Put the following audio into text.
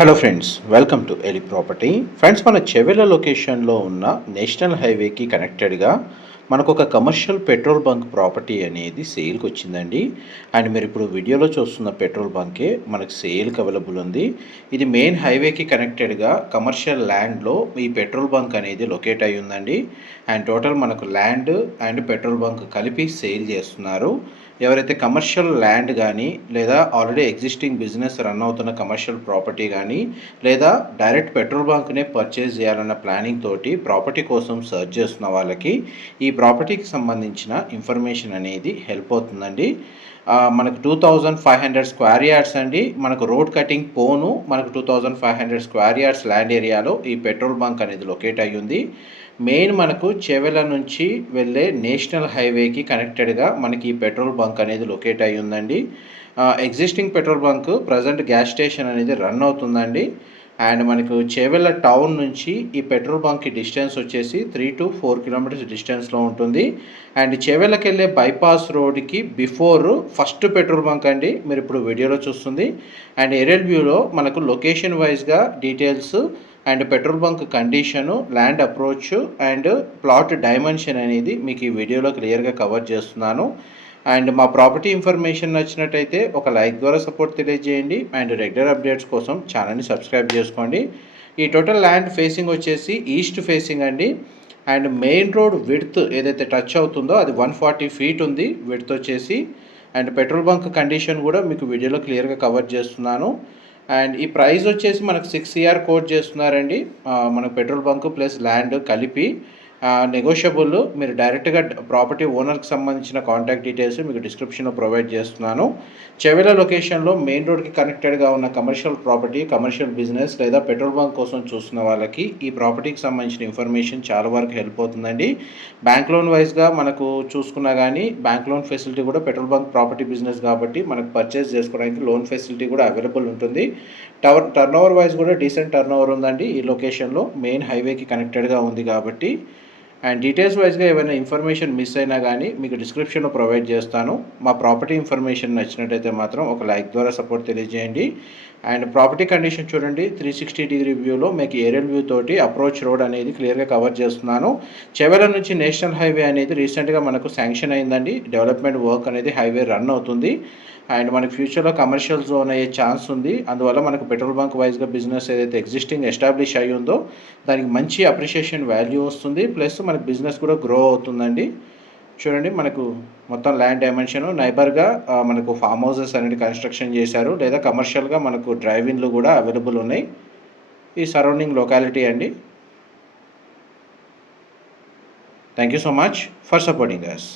Hello friends welcome to ఎలి property friends మన చెవెల లొకేషన్లో ఉన్న నేషనల్ హైవేకి కనెక్టెడ్గా మనకు ఒక కమర్షియల్ పెట్రోల్ బంక్ ప్రాపర్టీ అనేది సేల్కి వచ్చిందండి అండ్ మీరు ఇప్పుడు వీడియోలో చూస్తున్న పెట్రోల్ బంకే మనకు సేల్కి అవైలబుల్ ఉంది. ఇది మెయిన్ హైవేకి కనెక్టెడ్గా కమర్షియల్ ల్యాండ్లో ఈ పెట్రోల్ బంక్ అనేది లొకేట్ అయి ఉందండి. అండ్ టోటల్ మనకు ల్యాండ్ అండ్ పెట్రోల్ బంక్ కలిపి సేల్ చేస్తున్నారు. ఎవరైతే కమర్షియల్ ల్యాండ్ కానీ లేదా ఆల్రెడీ ఎగ్జిస్టింగ్ బిజినెస్ రన్ అవుతున్న కమర్షియల్ ప్రాపర్టీ కానీ లేదా డైరెక్ట్ పెట్రోల్ బంక్నే పర్చేజ్ చేయాలన్న ప్లానింగ్ తోటి ప్రాపర్టీ కోసం సర్చ్ చేస్తున్న వాళ్ళకి ఈ ప్రాపర్టీకి సంబంధించిన ఇన్ఫర్మేషన్ అనేది హెల్ప్ అవుతుందండి. మనకు two thousand five hundred square yards అండి. మనకు రోడ్ కటింగ్ పోను. మనకు two thousand five hundred square yards land ఏరియాలో ఈ పెట్రోల్ బంక్ అనేది లొకేట్ అయ్యింది. మెయిన్ మనకు చెవెల నుంచి వెళ్ళే నేషనల్ హైవేకి కనెక్టెడ్గా మనకి ఈ పెట్రోల్ బంక్ అనేది లొకేట్ అయ్యిందండి. Existing petrol bunk present gas station అనేది రన్ అవుతుందండి. అండ్ మనకు చేవెళ్ళ టౌన్ నుంచి ఈ పెట్రోల్ బంక్కి డిస్టెన్స్ వచ్చేసి త్రీ టు ఫోర్ కిలోమీటర్స్ డిస్టెన్స్లో ఉంటుంది. అండ్ చేవెళ్ళకి వెళ్ళే బైపాస్ రోడ్కి బిఫోర్ ఫస్ట్ పెట్రోల్ బంక్ అండి మీరు ఇప్పుడు వీడియోలో చూస్తుంది. అండ్ ఏరియల్ వ్యూలో మనకు లొకేషన్ వైజ్గా details and petrol bunk condition land approach and plot dimension అనేది మీకు ఈ వీడియోలో క్లియర్గా కవర్ చేస్తున్నాను. అండ్ మా ప్రాపర్టీ ఇన్ఫర్మేషన్ నచ్చినట్టయితే ఒక లైక్ ద్వారా సపోర్ట్ తెలియజేయండి అండ్ రెగ్యులర్ అప్డేట్స్ కోసం ఛానల్ని సబ్స్క్రైబ్ చేసుకోండి. ఈ టోటల్ ల్యాండ్ ఫేసింగ్ వచ్చేసి ఈస్ట్ ఫేసింగ్ అండి. అండ్ మెయిన్ రోడ్ విడ్త్ ఏదైతే టచ్ అవుతుందో అది వన్ ఫార్టీ ఫీట్ ఉంది విడ్త్ వచ్చేసి. అండ్ పెట్రోల్ బంక్ కండిషన్ కూడా మీకు వీడియోలో క్లియర్గా కవర్ చేస్తున్నాను. అండ్ ఈ ప్రైస్ వచ్చేసి మనకు సిక్స్ ఇయర్ కోట్ చేస్తున్నారండి. మనకు పెట్రోల్ బంక్ ప్లస్ ల్యాండ్ కలిపి. నెగోషియబుల్ మీరు డైరెక్ట్గా ప్రాపర్టీ ఓనర్కి సంబంధించిన కాంటాక్ట్ డీటెయిల్స్ మీకు డిస్క్రిప్షన్లో ప్రొవైడ్ చేస్తున్నాను. చెవెల లొకేషన్లో మెయిన్ రోడ్కి కనెక్టెడ్గా ఉన్న కమర్షియల్ ప్రాపర్టీ కమర్షియల్ బిజినెస్ లేదా పెట్రోల్ బంక్ కోసం చూస్తున్న వాళ్ళకి ఈ ప్రాపర్టీకి సంబంధించిన ఇన్ఫర్మేషన్ చాలా వరకు హెల్ప్ అవుతుందండి. బ్యాంక్ లోన్ వైజ్గా మనకు చూసుకున్నా కానీ బ్యాంక్ లోన్ ఫెసిలిటీ కూడా పెట్రోల్ బంక్ ప్రాపర్టీ బిజినెస్ కాబట్టి మనకు పర్చేస్ చేసుకోవడానికి లోన్ ఫెసిలిటీ కూడా అవైలబుల్ ఉంటుంది. టవర్ టర్న్ ఓవర్ వైజ్ కూడా డీసెంట్ టర్న్ ఓవర్ ఉందండి. ఈ లొకేషన్లో మెయిన్ హైవేకి కనెక్టెడ్గా ఉంది కాబట్టి అండ్ డీటెయిల్స్ వైజ్గా ఏమైనా ఇన్ఫర్మేషన్ మిస్ అయినా కానీ మీకు డిస్క్రిప్షన్లో ప్రొవైడ్ చేస్తాను. మా ప్రాపర్టీ ఇన్ఫర్మేషన్ నచ్చినట్టయితే మాత్రం ఒక లైక్ ద్వారా సపోర్ట్ తెలియజేయండి. అండ్ ప్రాపర్టీ కండిషన్ చూడండి త్రీ సిక్స్టీ డిగ్రీ వ్యూలో మీకు ఏరియల్ వ్యూ తోటి అప్రోచ్ రోడ్ అనేది క్లియర్గా కవర్ చేస్తున్నాను. చెవెల నుంచి నేషనల్ హైవే అనేది రీసెంట్గా మనకు శాంక్షన్ అయిందండి. డెవలప్మెంట్ వర్క్ అనేది హైవే రన్ అవుతుంది. అండ్ మనకి ఫ్యూచర్లో కమర్షియల్ జోన్ అయ్యే ఛాన్స్ ఉంది. అందువల్ల మనకు పెట్రోల్ బంక్ వైజ్గా బిజినెస్ ఏదైతే ఎగ్జిస్టింగ్ ఎస్టాబ్లిష్ అయ్యి ఉందో దానికి మంచి అప్రిషియేషన్ వాల్యూ వస్తుంది. ప్లస్ మనకి బిజినెస్ కూడా గ్రో అవుతుందండి. చూడండి మనకు మొత్తం ల్యాండ్ డైమెన్షన్ నైబర్గా మనకు ఫామ్ హౌసెస్ అనేది కన్స్ట్రక్షన్ చేశారు. లేదా కమర్షియల్గా మనకు డ్రైవింగ్లు కూడా అవైలబుల్ ఉన్నాయి. ఈ సరౌండింగ్ లొకాలిటీ అండి. Thank you so much for supporting us